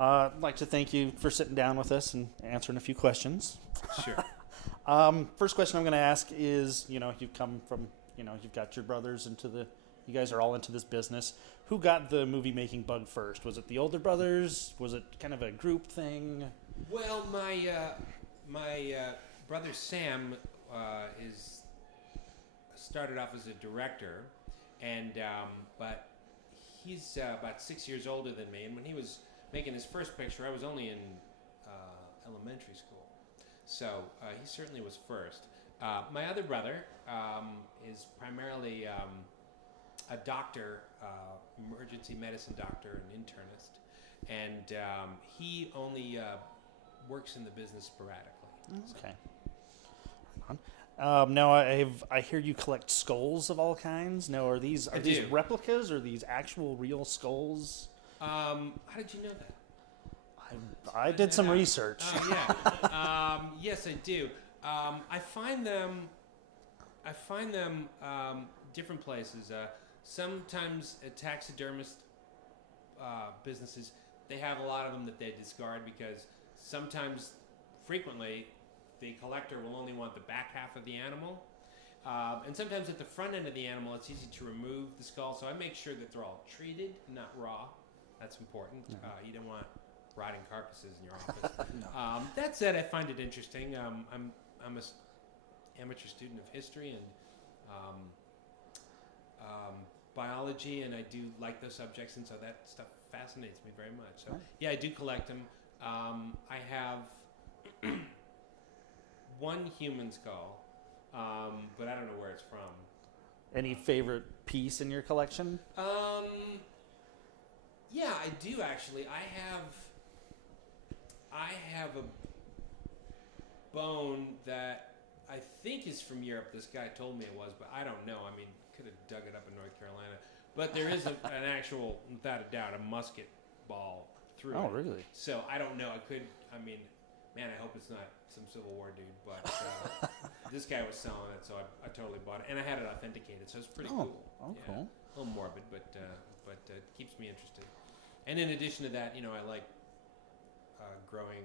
I'd like to thank you for sitting down with us and answering a few questions. Sure. First question I'm going to ask is, you've come from, you've got your brothers you guys are all into this business. Who got the movie making bug first? Was it the older brothers? Was it kind of a group thing? Well, my brother Sam is started off as a director, and but he's about 6 years older than me. And when he was making his first picture, I was only in elementary school, so he certainly was first. My other brother is primarily a doctor, emergency medicine doctor and internist, and he only works in the business sporadically. Okay. Now I hear you collect skulls of all kinds. Now are these replicas or are these actual real skulls? How did you know that? I did some research. Yes, I do. I find them different places. Sometimes taxidermist businesses, they have a lot of them that they discard because frequently, the collector will only want the back half of the animal. And sometimes at the front end of the animal, it's easy to remove the skull. So I make sure that they're all treated, not raw. That's important. You don't want rotting carcasses in your office. No. That said, I find it interesting. I'm an amateur student of history and biology, and I do like those subjects, and so that stuff fascinates me very much. So yeah, I do collect them. I have one human skull, but I don't know where it's from. Any favorite piece in your collection? Yeah, I do actually. I have a bone that I think is from Europe. This guy told me it was, but I don't know. I mean, could have dug it up in North Carolina. But there is an actual, without a doubt, a musket ball through it. Oh, really? So I don't know. Man, I hope it's not some Civil War dude. But this guy was selling it, so I totally bought it. And I had it authenticated, so it's pretty cool. Oh, yeah, cool. A little morbid, but it keeps me interested. And in addition to that, I like growing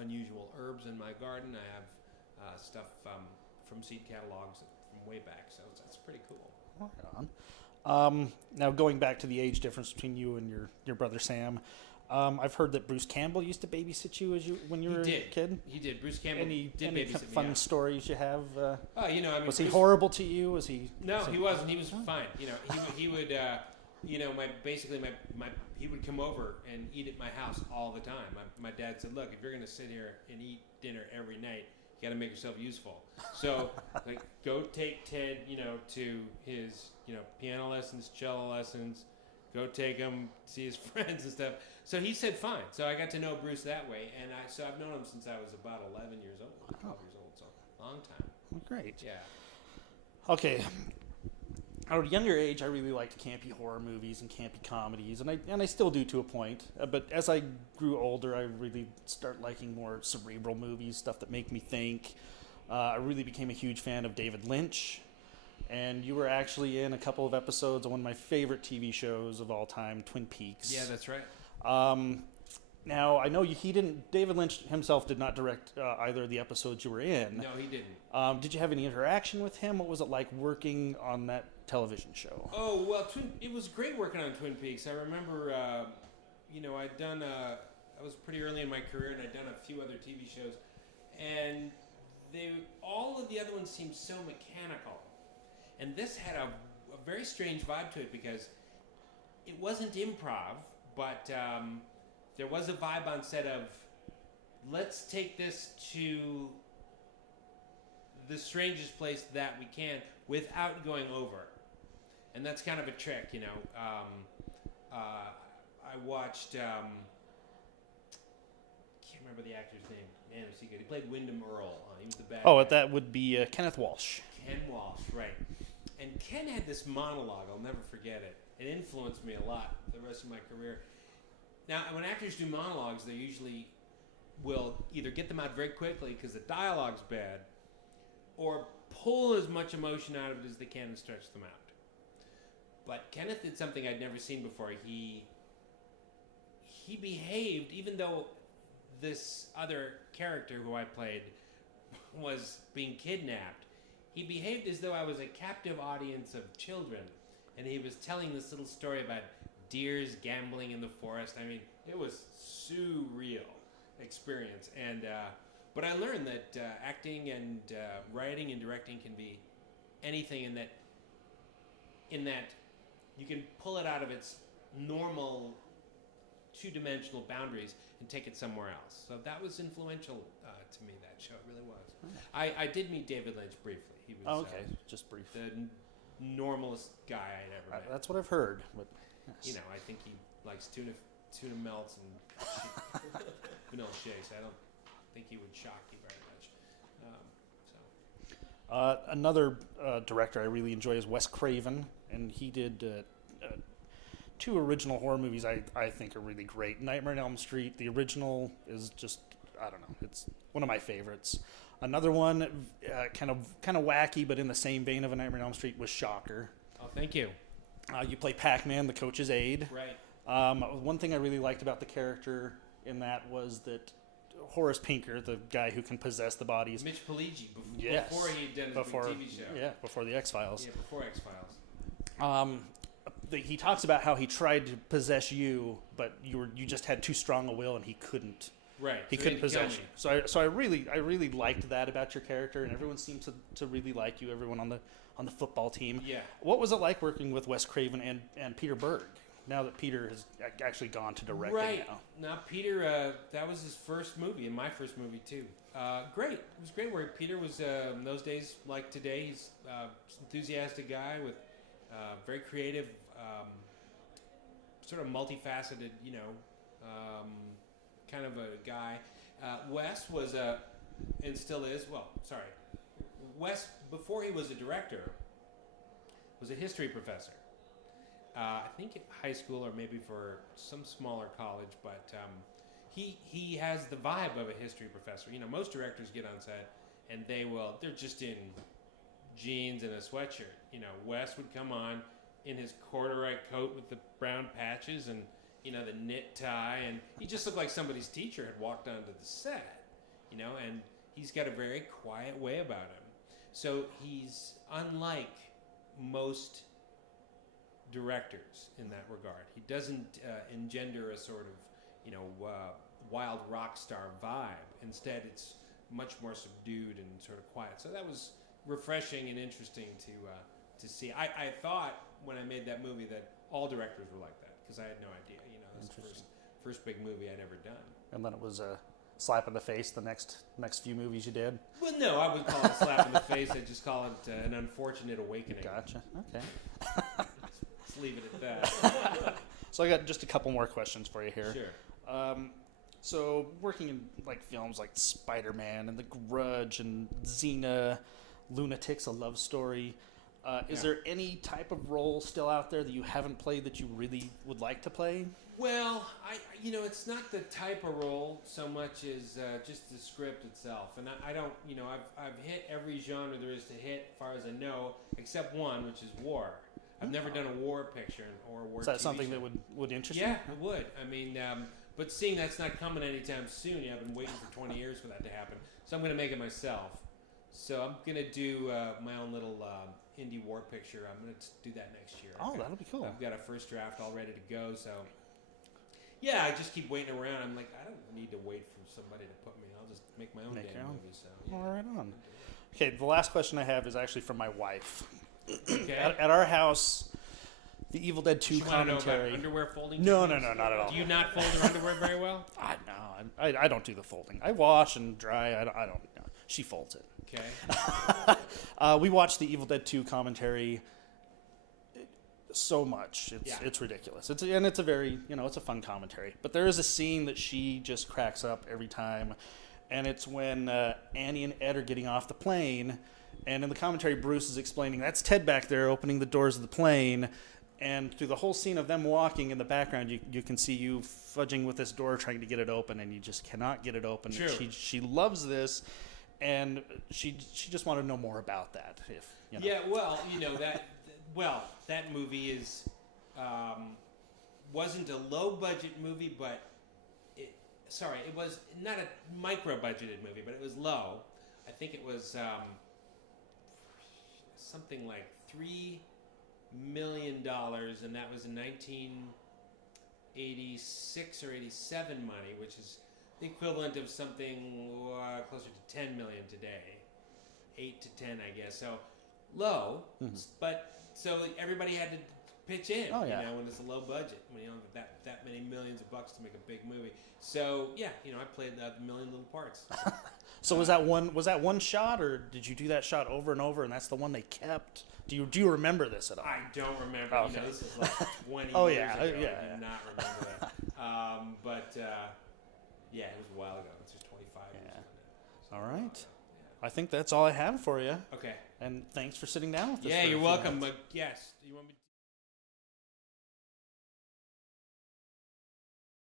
unusual herbs in my garden. I have stuff from seed catalogs from way back, so that's pretty cool. Right on. Now, going back to the age difference between you and your brother Sam, I've heard that Bruce Campbell used to babysit you when you were a kid. He did. Bruce Campbell did babysit me. Any fun stories you have? Was he Bruce, horrible to you? Was he? No, he wasn't. He was fine. He would. He would come over and eat at my house all the time. My dad said, "Look, if you're going to sit here and eat dinner every night, you got to make yourself useful. So, go take Ted, to his, piano lessons, cello lessons. Go take him, see his friends and stuff." So he said, fine. So I got to know Bruce that way, and I've known him since I was about 11 years old, 12 years old. So long time. Great. Yeah. Okay. At a younger age, I really liked campy horror movies and campy comedies, and I still do to a point. But as I grew older, I really start liking more cerebral movies, stuff that make me think. I really became a huge fan of David Lynch, and you were actually in a couple of episodes of one of my favorite TV shows of all time, Twin Peaks. Yeah, that's right. Now, I know David Lynch himself did not direct either of the episodes you were in. No, he didn't. Did you have any interaction with him? What was it like working on that television show? Oh, well, it was great working on Twin Peaks. I remember, I was pretty early in my career, and I'd done a few other TV shows, and all of the other ones seemed so mechanical. And this had a very strange vibe to it because it wasn't improv, but there was a vibe on set of, let's take this to the strangest place that we can without going over. And that's kind of a trick, I watched, can't remember the actor's name. Man, was he good? He played Wyndham Earl. He was the bad guy. That would be Kenneth Walsh. Ken Walsh, right. And Ken had this monologue, I'll never forget it. It influenced me a lot for the rest of my career. Now, when actors do monologues, they usually will either get them out very quickly because the dialogue's bad, or pull as much emotion out of it as they can and stretch them out. But Kenneth did something I'd never seen before. he behaved, even though this other character who I played was being kidnapped, he behaved as though I was a captive audience of children, and he was telling this little story about deers gambling in the forest. I mean, it was surreal experience, and but I learned that acting and writing and directing can be anything, in that you can pull it out of its normal two-dimensional boundaries and take it somewhere else. So that was influential to me, that show. It really was. I did meet David Lynch briefly. He was okay, just brief. the normalest guy I'd ever met. That's what I've heard. But yes. You know, I think he likes tuna melts and vanilla shakes. I don't think he would shock you very much. Another director I really enjoy is Wes Craven, and he did 2 original horror movies I think are really great. Nightmare on Elm Street, the original, is just, I don't know, it's one of my favorites. Another one, kind of wacky, but in the same vein of A Nightmare on Elm Street, was Shocker. Oh, thank you. You play Pac-Man, the coach's aide. Right. One thing I really liked about the character in that was that Horace Pinker, the guy who can possess the bodies. Mitch Pileggi, yes. Before he'd done his big TV show. Yeah, before the X-Files. Yeah, before X-Files. He talks about how he tried to possess you, but you just had too strong a will, and he couldn't. Right. He couldn't possess you. So I really liked that about your character, and everyone seemed to really like you. Everyone on the football team. Yeah. What was it like working with Wes Craven and Peter Berg? Now that Peter has actually gone to directing now. Now Peter, that was his first movie, and my first movie too. Great. It was great work. Peter was in those days like today. He's an enthusiastic guy with very creative, sort of multifaceted, kind of a guy. Wes was and still is. Well, sorry. Wes, before he was a director, was a history professor. I think at high school or maybe for some smaller college, but he has the vibe of a history professor. You know, most directors get on set and they're just in jeans and a sweatshirt. You know, Wes would come on in his corduroy coat with the brown patches and, the knit tie, and he just looked like somebody's teacher had walked onto the set, and he's got a very quiet way about him. So he's unlike most directors in that regard. He doesn't engender a sort of, wild rock star vibe. Instead, it's much more subdued and sort of quiet. So that was refreshing and interesting to see. I thought when I made that movie that all directors were like that, because I had no idea. It was the first big movie I'd ever done. And then it was a slap in the face the next few movies you did? Well, no, I wouldn't call it a slap in the face. I'd just call it an unfortunate awakening. Gotcha. Okay. Let's leave it at that. So I got just a couple more questions for you here. Sure. So working in films like Spider-Man and The Grudge and Xena, Lunatics, A Love Story, is there any type of role still out there that you haven't played that you really would like to play? Well, it's not the type of role so much as just the script itself. And I don't, I've hit every genre there is to hit, as far as I know, except one, which is war. I've never done a war picture or a war Is that TV something show. that would interest you? Yeah, it would. I mean, but seeing that's not coming anytime soon, I've been waiting for 20 years for that to happen. So I'm going to make it myself. So I'm going to do my own little indie war picture. I'm going to do that next year. Oh, that'll be cool. I've got a first draft all ready to go. So, yeah, I just keep waiting around. I'm like, I don't need to wait for somebody to put me. I'll just make my own damn movie. So, yeah. All right on. Okay, the last question I have is actually from my wife. Okay. At our house, the Evil Dead 2 you commentary. Know about underwear folding? No, not at all. Do you not fold your underwear very well? I don't do the folding. I wash and dry. I don't. No. She folds it. Okay. We watched the Evil Dead 2 commentary so much. It's ridiculous. It's a very, it's a fun commentary. But there is a scene that she just cracks up every time, and it's when Annie and Ed are getting off the plane, and in the commentary Bruce is explaining, that's Ted back there opening the doors of the plane, and through the whole scene of them walking in the background, you can see you fudging with this door trying to get it open, and you just cannot get it open. True. She loves this. And she just wanted to know more about that. Yeah, well, that movie is wasn't a low budget movie, but sorry, it was not a micro-budgeted movie, but it was low. I think it was something like $3 million, and that was in 1986 or 87 money, which is the equivalent of something closer to 10 million today, 8 to 10, I guess. So low, but so everybody had to pitch in. Oh, yeah. You know, when it's a low budget, when you don't have that many millions of bucks to make a big movie. So yeah, you know, I played the million little parts. So was that one shot, or did you do that shot over and over, and that's the one they kept? Do you remember this at all? I don't remember. Oh, You know, okay. this is like 20 Oh, years yeah, ago. yeah, I yeah. do not remember that. But yeah, it was a while ago. It's just 25 years ago now. All right. I think that's all I have for you. Okay. And thanks for sitting down with us. Yeah, for a you're few welcome. minutes. Yes. You want me to